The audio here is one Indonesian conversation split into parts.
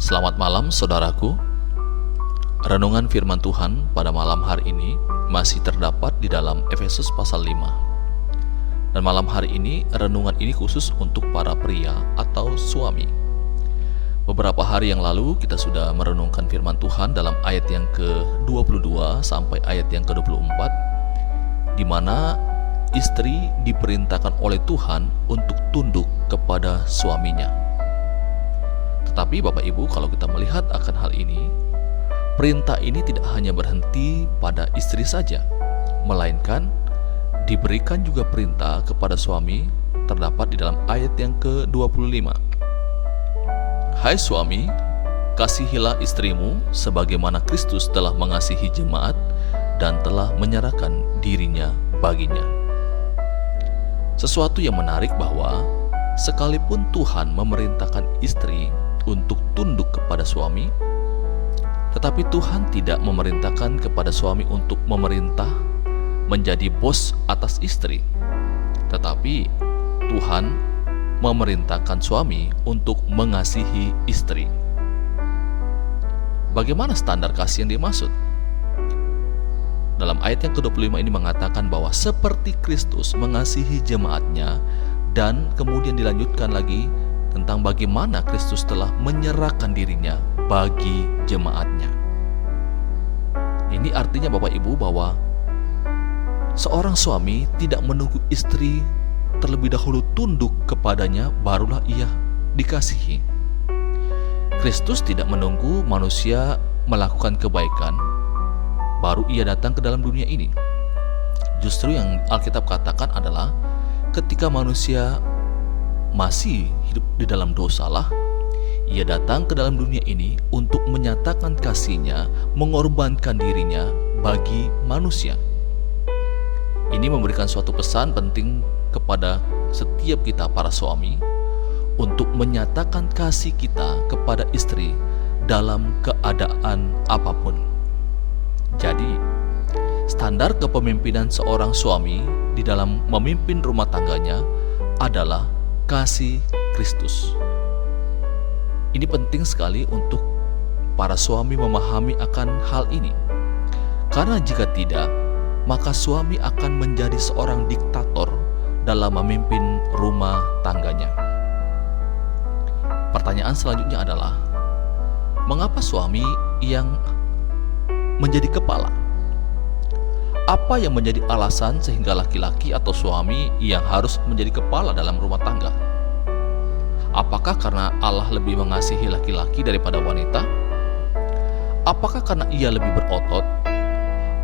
Selamat malam saudaraku. Renungan firman Tuhan pada malam hari ini masih terdapat di dalam Efesus pasal 5. Dan malam hari ini renungan ini khusus untuk para pria atau suami. Beberapa hari yang lalu kita sudah merenungkan firman Tuhan dalam ayat yang ke-22 sampai ayat yang ke-24, di mana istri diperintahkan oleh Tuhan untuk tunduk kepada suaminya. Tetapi Bapak Ibu, kalau kita melihat akan hal ini, perintah ini tidak hanya berhenti pada istri saja, melainkan diberikan juga perintah kepada suami, terdapat di dalam ayat yang ke-25. Hai suami, kasihilah istrimu sebagaimana Kristus telah mengasihi jemaat dan telah menyerahkan dirinya baginya. Sesuatu yang menarik bahwa sekalipun Tuhan memerintahkan istri untuk tunduk kepada suami, tetapi Tuhan tidak memerintahkan kepada suami untuk memerintah menjadi bos atas istri. Tetapi Tuhan memerintahkan suami untuk mengasihi istri. Bagaimana standar kasih yang dimaksud? Dalam ayat yang ke-25 ini mengatakan bahwa seperti Kristus mengasihi jemaatnya, dan kemudian dilanjutkan lagi tentang bagaimana Kristus telah menyerahkan dirinya bagi jemaatnya. Ini artinya Bapak Ibu bahwa seorang suami tidak menunggu istri terlebih dahulu tunduk kepadanya barulah ia dikasihi. Kristus tidak menunggu manusia melakukan kebaikan baru ia datang ke dalam dunia ini. Justru yang Alkitab katakan adalah ketika manusia masih hidup di dalam dosalah, ia datang ke dalam dunia ini untuk menyatakan kasihnya, mengorbankan dirinya bagi manusia. Ini memberikan suatu pesan penting kepada setiap kita para suami untuk menyatakan kasih kita kepada istri dalam keadaan apapun. Jadi, standar kepemimpinan seorang suami di dalam memimpin rumah tangganya adalah kasih Kristus. Ini penting sekali untuk para suami memahami akan hal ini. Karena jika tidak, maka suami akan menjadi seorang diktator dalam memimpin rumah tangganya. Pertanyaan selanjutnya adalah, mengapa suami yang menjadi kepala? Apa yang menjadi alasan sehingga laki-laki atau suami yang harus menjadi kepala dalam rumah tangga? Apakah karena Allah lebih mengasihi laki-laki daripada wanita? Apakah karena ia lebih berotot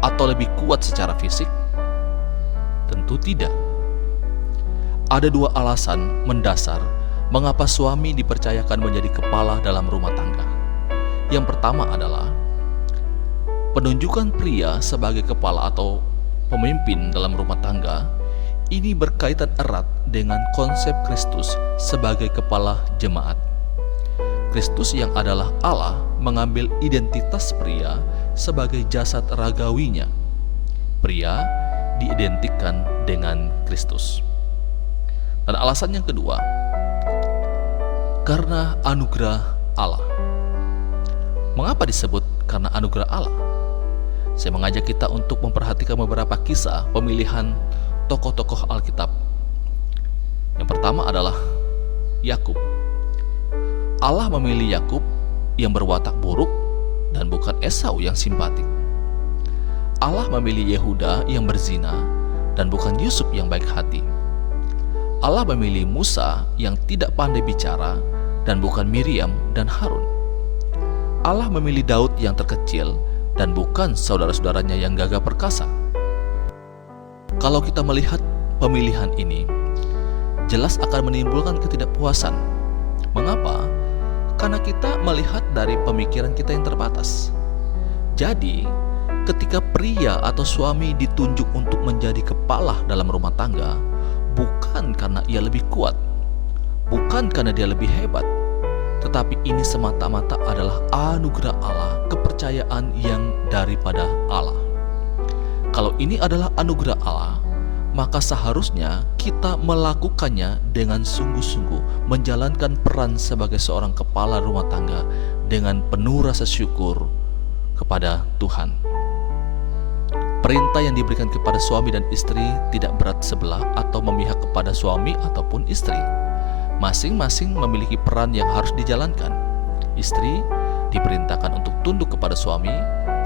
atau lebih kuat secara fisik? Tentu tidak. Ada dua alasan mendasar mengapa suami dipercayakan menjadi kepala dalam rumah tangga. Yang pertama adalah penunjukan pria sebagai kepala atau pemimpin dalam rumah tangga ini berkaitan erat dengan konsep Kristus sebagai kepala jemaat. Kristus yang adalah Allah mengambil identitas pria sebagai jasad ragawinya. Pria diidentikan dengan Kristus. Dan alasan yang kedua, karena anugerah Allah. Mengapa disebut karena anugerah Allah? Saya mengajak kita untuk memperhatikan beberapa kisah pemilihan tokoh-tokoh Alkitab. Yang pertama adalah Yakub. Allah memilih Yakub yang berwatak buruk dan bukan Esau yang simpatik. Allah memilih Yehuda yang berzina dan bukan Yusuf yang baik hati. Allah memilih Musa yang tidak pandai bicara dan bukan Miriam dan Harun. Allah memilih Daud yang terkecil dan bukan saudara-saudaranya yang gagah perkasa. Kalau kita melihat pemilihan ini, jelas akan menimbulkan ketidakpuasan. Mengapa? Karena kita melihat dari pemikiran kita yang terbatas. Jadi, ketika pria atau suami ditunjuk untuk menjadi kepala dalam rumah tangga, bukan karena ia lebih kuat, bukan karena dia lebih hebat, tetapi ini semata-mata adalah anugerah Allah, kepercayaan yang daripada Allah. Kalau ini adalah anugerah Allah, maka seharusnya kita melakukannya dengan sungguh-sungguh, menjalankan peran sebagai seorang kepala rumah tangga dengan penuh rasa syukur kepada Tuhan. Perintah yang diberikan kepada suami dan istri tidak berat sebelah atau memihak kepada suami ataupun istri. Masing-masing memiliki peran yang harus dijalankan. Istri diperintahkan untuk tunduk kepada suami,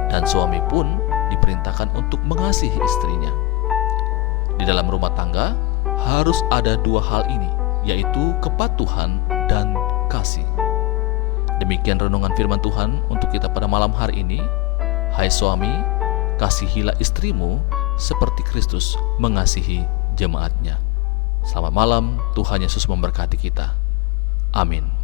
dan suami pun diperintahkan untuk mengasihi istrinya. Di dalam rumah tangga harus ada dua hal ini, yaitu kepatuhan dan kasih. Demikian renungan firman Tuhan untuk kita pada malam hari ini. Hai suami, kasihilah istrimu seperti Kristus mengasihi jemaatnya. Selamat malam, Tuhan Yesus memberkati kita. Amin.